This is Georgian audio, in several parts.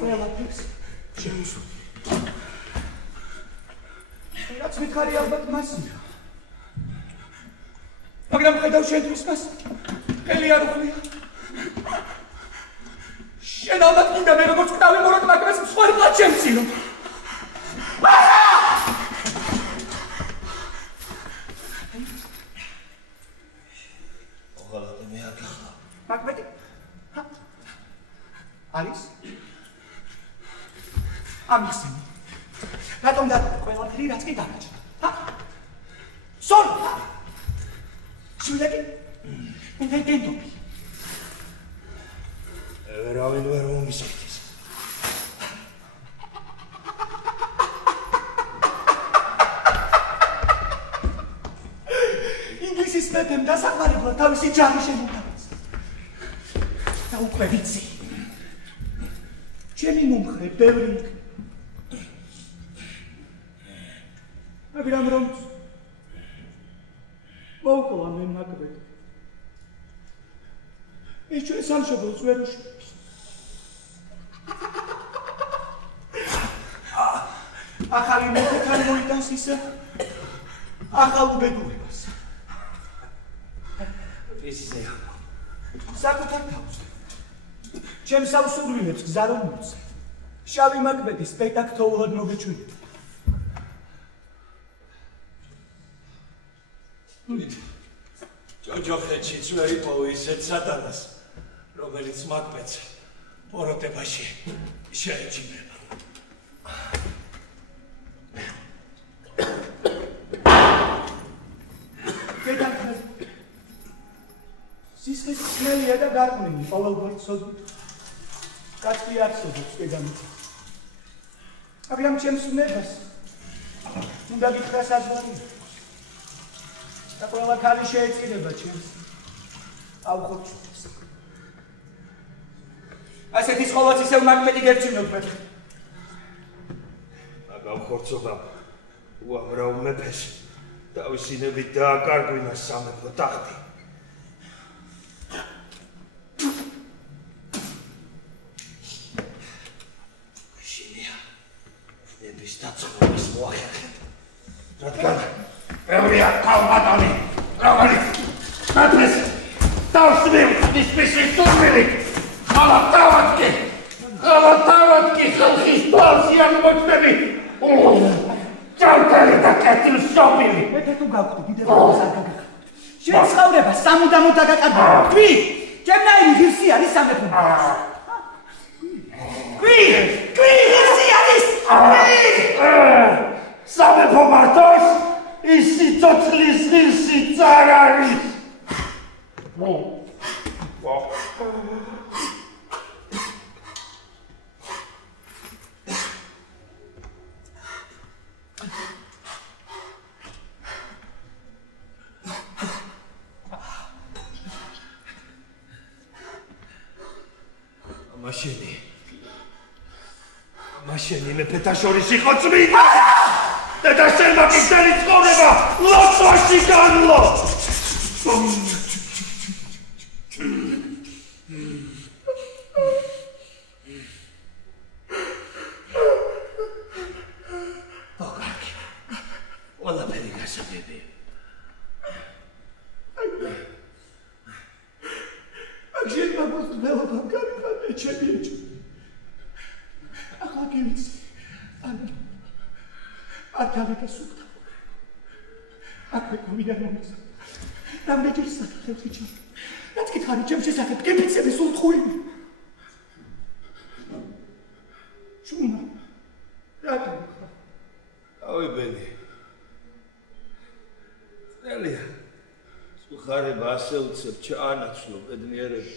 ყველაფერს შევისვი. რაც მითხარი ალბათ მასია. მაგრამ ხედავ შენთვის მას ხელი არ უხმია. შენ ალბათ მინდა მე როგორც კრავი მოროდ მაგას მსხვერპლად შემცირო. ოღალატი მე არ გახდა. მაგბეტი არის? ამიხსენი. რატომ და ყველაფერი რაც კი დაგაჭდა? სულ შულები მე გენდობი. ვერავინ ვერ მომისმის. ინგლისის მეფემ დასახმარებლად თავისი ჯარი შემოთავაზა. და უკვე ვიცი. ჩემი მომხრე ბევრი იქნება. მაგრამ რომ მოვკლა მე მაგბეტი. ის ჩვენ სამშობლოს ვერ უშლის. ახალი მოხექარი მოიტანს ისა ახალ უბედურებას. ისე საკუთარ თავს ჩემ სამსურვილებს გზა რომ მოცე. შავი მაგბეტი სპექტაკლურად მოგეჩვენე. ჯოჯოხეთშიც ვერ იპოვე ისეთ სატანას, რომელიც მაგბეტს პოროტებაში შეეჩინება. დედაქალაქი სისხლის ხსნელია და გარყვნილი ყოველგვარ ცოდვით. კაცი არ ცოდობს დედამიწა. მაგრამ ჩემს უნებას უნდა გითხრა საზღვარი. და ყველა ქალი შეეწირება ჩემს ავხორცობას. ასეთი ცხოველს ისევ მაგბეტი გერჩინოთ მეთქი. მაგ ავხორცობამ უამრავ მეფეს თავისინებით დააკარგვინა სამეფო ტახტი. შინია ნების დაწყვეტის მოახერხეთ. რადგან ბევრია კალბატონი, რომელიც მეფეს თავს მივხვდის პისის ტურმილი. ღალატავადკი ხალხის თვალს იამოწმები. ჭავტარი და კეთილშობილი. მე თუ გავხდი დიდებას არ გაგახდი. შენ ცხოვრება სამუდამოდ დაგაკარგა. ქვი, ჩემნაირი ღირსი არის სამეფო. ქვი, ღირსი არის. სამეფო მარტოს ის სიცოცხლის ღირსიც არ არის. მაშენი მეფეთა შორის იყო წმინდა და შენმა კიდელი ცხოვრება ლოცვაში განვლო. ბოგარკი ყველაფერი გასაგებია. აქ შენ მოგწმელობ კარგად ეჩები. ახლა გივიცი. არ გავიკესურდა. აქვე მოვიდა მომისა. რამდენჯერ საკითხებს ვიჩვენე. რაც კითხარი ჩემს შესახებ გეფიცები სულ თხური. შუმა. რატომ ხარ? ავიბენი. ელია. ხარება ასე უცებ ჩაანაცვლო ბედნიერები.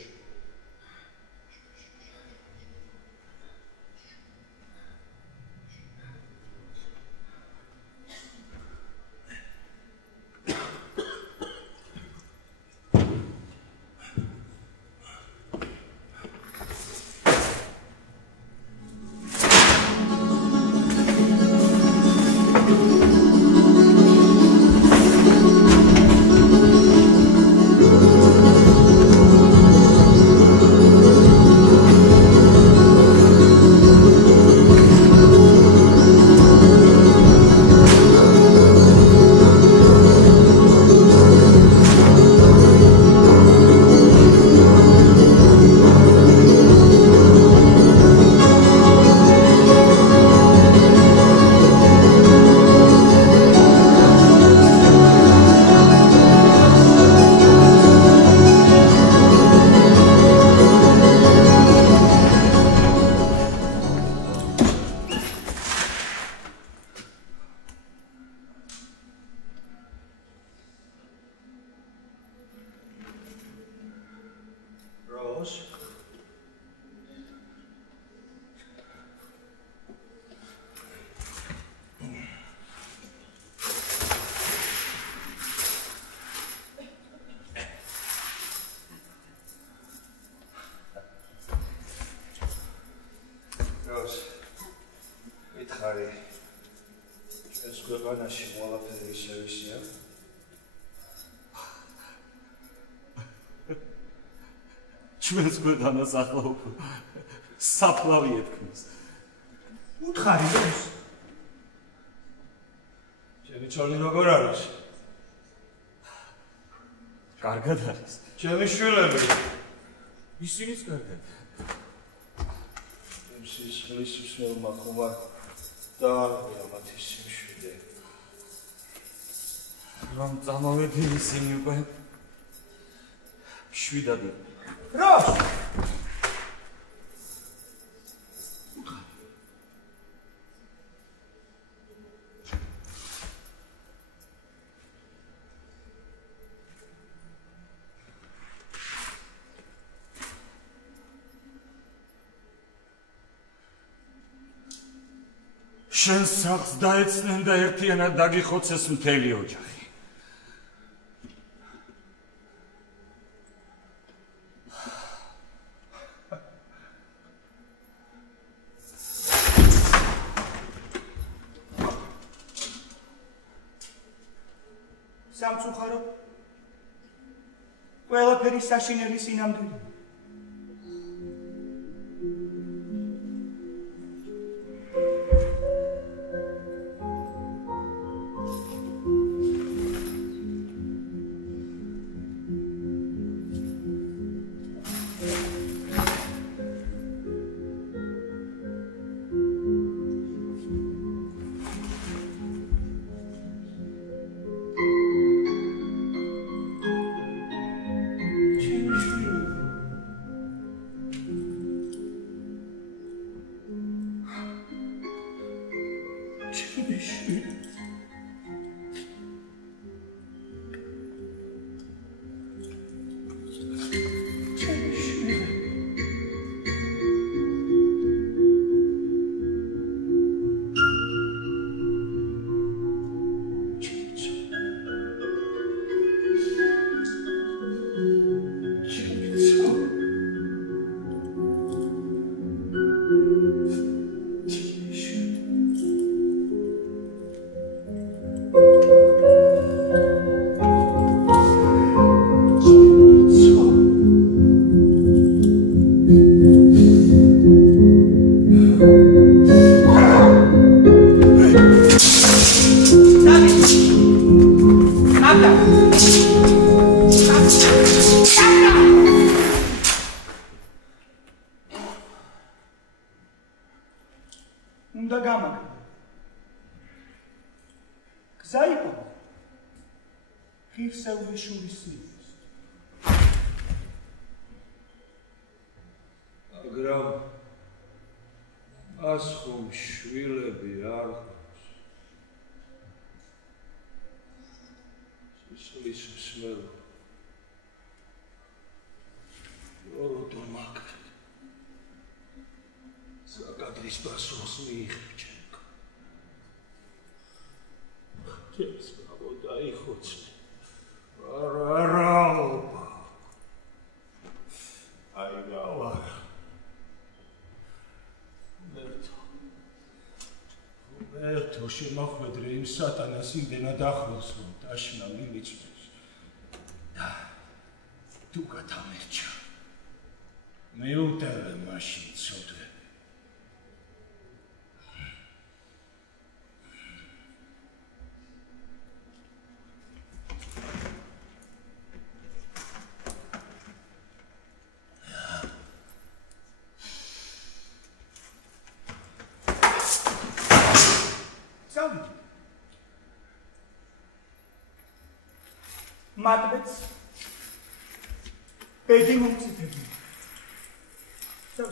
ხარი. ეს ქვეყანაში ყველაფერი ისე ისეა. ჩვენს ქვეყანას ახლა უკვე საფლავი ეთქმის. უთხარი დროს. ჩემი ცოლი როგორ არის? კარგად არის. ჩემი შვილები. ისინიც კარგად. სისხლის მსმელმა ხომარ დაარღვია მათი სიმშვიდე. რომ წამოვედი ისინი უკვე შვიდად იყო. როს? შენ სახლს დაეცნენ და ერთიანად დაგიხოცეს მთელი ოჯახი. სამწუხარო ყველაფერი საშინელი სინამდვილეა. უნდა გამაგრე. გზა იყო ღირსეული შურის სიძეს. მაგრამ ას ხომ შვილები არ ყავს. სისხლის მსმელო. ოროდო მაგდ. საკადრის პასუხს მიიღებ ჩემკ. ეს ბაბო დაიხოცე. არაობა. აი გავარა. ერთო შემახვედრე იმ სატანას იმდენად ახლოს, რომ დაშნა მიმიწვევს. და თუ გადამერჩა. მე უტევე მაშინ ცოდვე. Macbeth, begging him to take me. So,